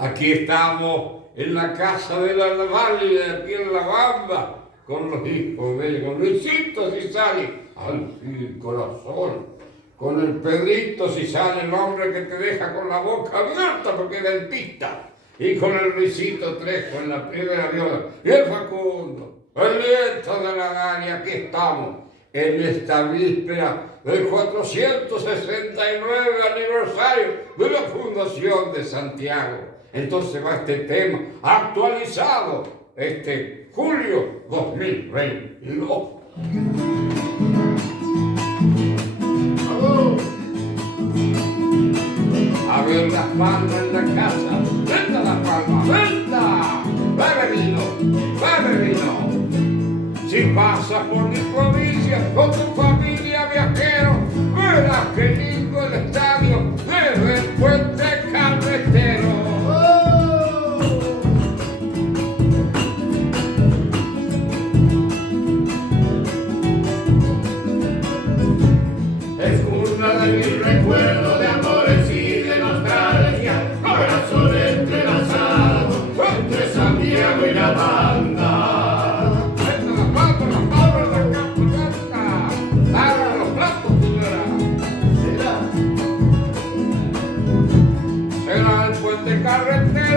Aquí estamos en la casa de la Valle, aquí en La Bamba, con los hijos de ellos, con Luisito si sale, ay sí, el corazón, con el Pedrito si sale el hombre que te deja con la boca abierta porque es dentista, y con el Luisito Trejo en la primera viola, y el Facundo, el nieto de la Dani, aquí estamos, en esta víspera del 469 aniversario de la Fundación de Santiago. Entonces va este tema actualizado, julio 2022. A ver las palmas en la casa, venta las palmas, venta, bebe vino. Si pasas por mi provincia con tu familia viajero, verás qué lindo el estadio desde el puente carretero. Es una de mis recuerdos de amores y de nostalgia, corazón entrelazado entre Santiago y la Banda. Será el puente carretero.